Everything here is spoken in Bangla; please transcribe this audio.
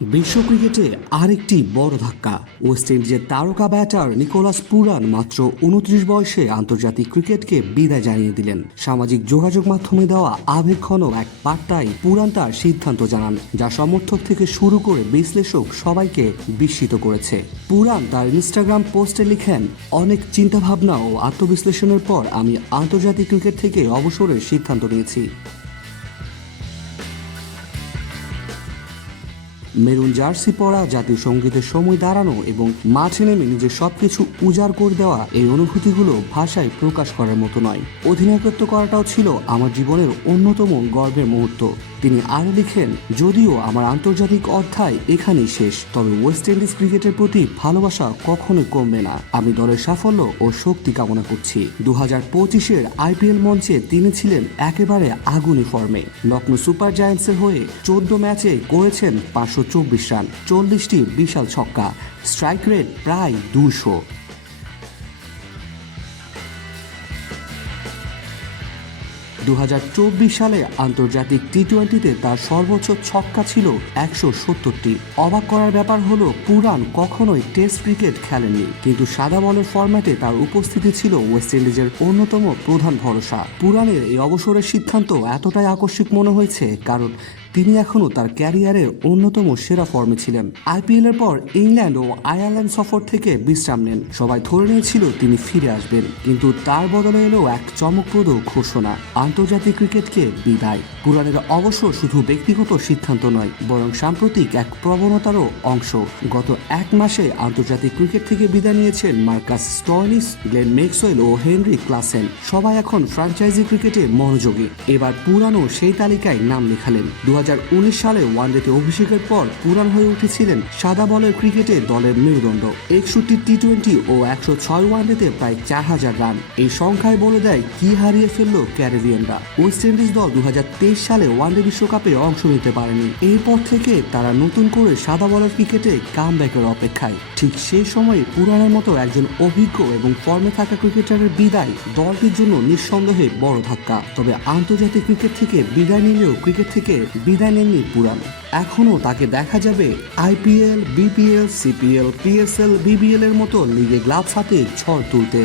বিশ্ব ক্রিকেটে আরেকটি বড় ধাক্কা। ওয়েস্ট ইন্ডিজের তারকা ব্যাটার নিকোলাস পুরান মাত্র 29 বয়সে আন্তর্জাতিক ক্রিকেটকে বিদায় জানিয়ে দিলেন। সামাজিক যোগাযোগ মাধ্যমে দেওয়া আবেগঘন এক বার্তায় পুরান তার সিদ্ধান্ত জানান, যা সমর্থক থেকে শুরু করে বিশ্লেষক সবাইকে বিস্মিত করেছে। পুরান তার ইনস্টাগ্রাম পোস্টে লিখেন, অনেক চিন্তাভাবনা ও আত্মবিশ্লেষণের পর আমি আন্তর্জাতিক ক্রিকেট থেকে অবসরের সিদ্ধান্ত নিয়েছি। মেরুন জার্সি পরা, জাতীয় সঙ্গীতের সময় দাঁড়ানো এবং মাঠে নেমে নিজের সবকিছু উজাড় করে দেওয়া, এই অনুভূতিগুলো ভাষায় প্রকাশ করার মতো নয়। অধিনায়কত্ব করাটাও ছিল আমার জীবনের অন্যতম গর্বের মুহূর্ত। তিনি আরও লিখেন, যদিও আমার আন্তর্জাতিক অধ্যায় এখানেই শেষ, তবে ওয়েস্ট ইন্ডিজ ক্রিকেটের প্রতি ভালোবাসা কখনোই কমবে না। আমি দলের সাফল্য ও শক্তি কামনা করছি। 2025-এর IPL মঞ্চে তিনি ছিলেন একেবারে আগুনি ফর্মে। লখনৌ সুপার জায়ান্টসের হয়ে 14 ম্যাচে করেছেন 524 রান, 40টি বিশাল ছক্কা, স্ট্রাইক রেট প্রায় 200। 2024 সালে আন্তর্জাতিক টি-20-তে তার সর্বোচ্চ ছক্কা ছিল 170টি। অবাক করার ব্যাপার হলো, পুরান কখনোই টেস্ট ক্রিকেট খেলেননি, কিন্তু সাদা বলের ফরম্যাটে তার উপস্থিতি ছিল ওয়েস্ট ইন্ডিজের অন্যতম প্রধান ভরসা। পুরানের এই অবসরের সিদ্ধান্ত এতটাই আকস্মিক মনে হয়েছে কারণ তিনি এখনও তার ক্যারিয়ারের অন্যতম সেরা ফর্মে ছিলেন। IPL এর পর ইংল্যান্ড ও আয়ারল্যান্ড সফর থেকে বিশ্রাম নেন। সবাই ধরে নিয়েছিল তিনি ফিরে আসবেন, কিন্তু তার বদলে এলো এক চমকপ্রদ ঘোষণা, আন্তর্জাতিক ক্রিকেটকে বিদায়। পুরানের অবসর শুধু ব্যক্তিগত সিদ্ধান্ত নয়, বরং সাম্প্রতিক এক প্রবণতারও অংশ। গত এক মাসে আন্তর্জাতিক ক্রিকেট থেকে বিদায় নিয়েছেন মার্কাস স্টোয়নিস, গ্লেন ম্যাক্সওয়েল ও হেনরি ক্লাসেন। সবাই এখন ফ্র্যাঞ্চাইজি ক্রিকেটে মনোযোগী। এবার পুরানও সেই তালিকায় নাম লেখালেন। 2019 সালে ওয়ানডেতে অভিষেকের পর পুরান হয়ে উঠেছিলেন সাদা বলের ক্রিকেটে দলের মেরুদণ্ড। 61 টি-20 ও 106 ওয়ানডেতে প্রায় 4000 রান। এই সংখ্যায় বলে দেয় কি হারিয়ে ফেললো ক্যারিবিয়ানরা। ওয়েস্ট ইন্ডিজ দল 2023 সালে ওয়ানডে বিশ্বকাপে অংশ নিতে পারেনি। এরপর থেকে তারা নতুন করে সাদা বলের ক্রিকেটে কামব্যাকের অপেক্ষায়। ঠিক সেই সময়ে পুরানের মতো একজন অভিজ্ঞ এবং ফর্মে থাকা ক্রিকেটারের বিদায় দলটির জন্য নিঃসন্দেহে বড় ধাক্কা। তবে আন্তর্জাতিক ক্রিকেট থেকে বিদায় নিলেও ক্রিকেট থেকে বিদায় নেননি পুরান। এখনও তাকে দেখা যাবে IPL, BPL, CPL, PSL, BBL এর মতো লিগে গ্লাভস হাতে ঝড় তুলতে।